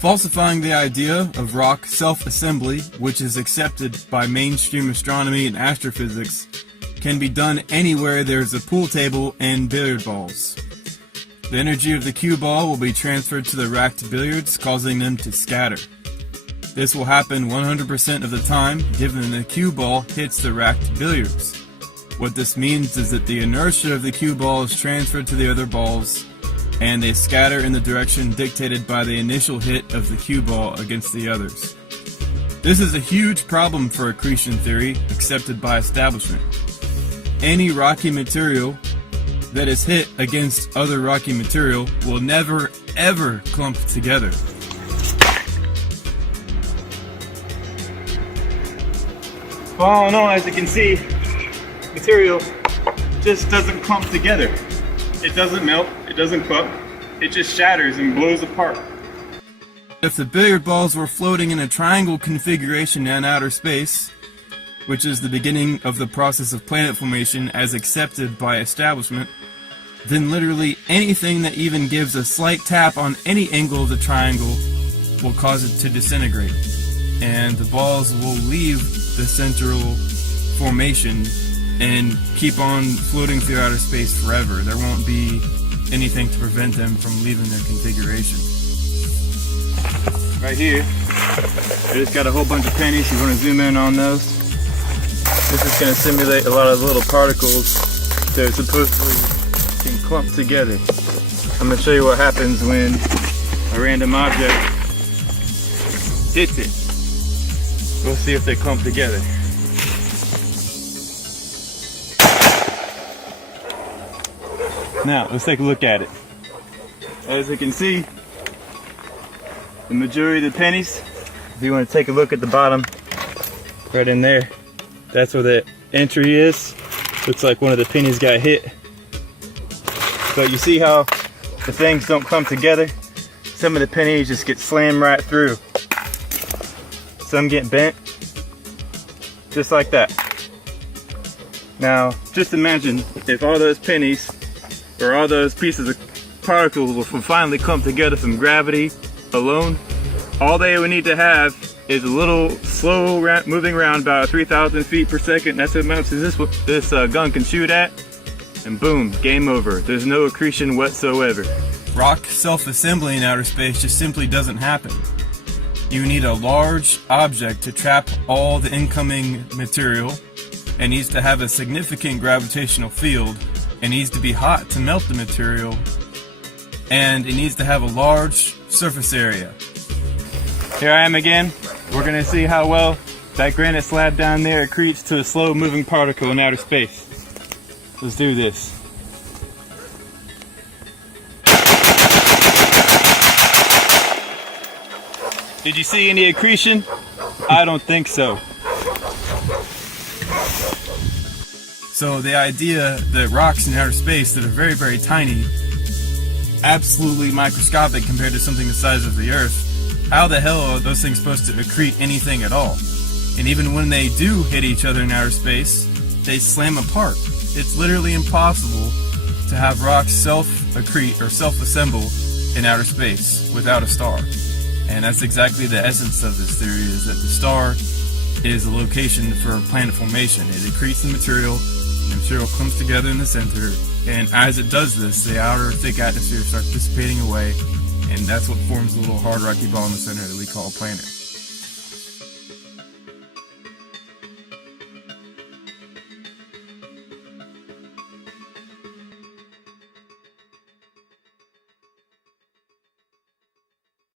Falsifying the idea of rock self-assembly, which is accepted by mainstream astronomy and astrophysics, can be done anywhere there's a pool table and billiard balls. The energy of the cue ball will be transferred to the racked billiards, causing them to scatter. This will happen 100% of the time, given the cue ball hits the racked billiards. What this means is that the inertia of the cue ball is transferred to the other balls, and they scatter in the direction dictated by the initial hit of the cue ball against the others. This is a huge problem for accretion theory, accepted by establishment. Any rocky material that is hit against other rocky material will never ever clump together. All in all, as you can see, material just doesn't clump together. It doesn't melt, it doesn't clump, it just shatters and blows apart. If the billiard balls were floating in a triangle configuration in outer space, which is the beginning of the process of planet formation as accepted by establishment, then literally anything that even gives a slight tap on any angle of the triangle will cause it to disintegrate, and the balls will leave the central formation and keep on floating through outer space forever. There won't be anything to prevent them from leaving their configuration. Right here, I just got a whole bunch of pennies. You want to zoom in on those? This is going to simulate a lot of little particles that supposedly can clump together. I'm going to show you what happens when a random object hits it. We'll see if they clump together. Now, let's take a look at it. As you can see, the majority of the pennies, if you want to take a look at the bottom, right in there, that's where the entry is. Looks like one of the pennies got hit. But you see how the things don't clump together? Some of the pennies just get slammed right through. Some get bent, just like that. Now, just imagine if all those pennies, or all those pieces of particles will finally clump together from gravity alone. All they would need to have is a little slow moving around about 3,000 feet per second. That's what amounts as this gun can shoot at. And boom, game over. There's no accretion whatsoever. Rock self-assembly in outer space just simply doesn't happen. You need a large object to trap all the incoming material. It needs to have a significant gravitational field. It needs to be hot to melt the material. And it needs to have a large surface area. Here I am again. We're going to see how well that granite slab down there accretes to a slow moving particle in outer space. Let's do this. Did you see any accretion? I don't think so. So the idea that rocks in outer space that are very, very tiny, absolutely microscopic compared to something the size of the Earth, how the hell are those things supposed to accrete anything at all? And even when they do hit each other in outer space, they slam apart. It's literally impossible to have rocks self-accrete or self-assemble in outer space without a star. And that's exactly the essence of this theory, is that the star is a location for planet formation. It accretes the material clumps together in the center, and as it does this, the outer thick atmosphere starts dissipating away, and that's what forms the little hard rocky ball in the center that we call a planet.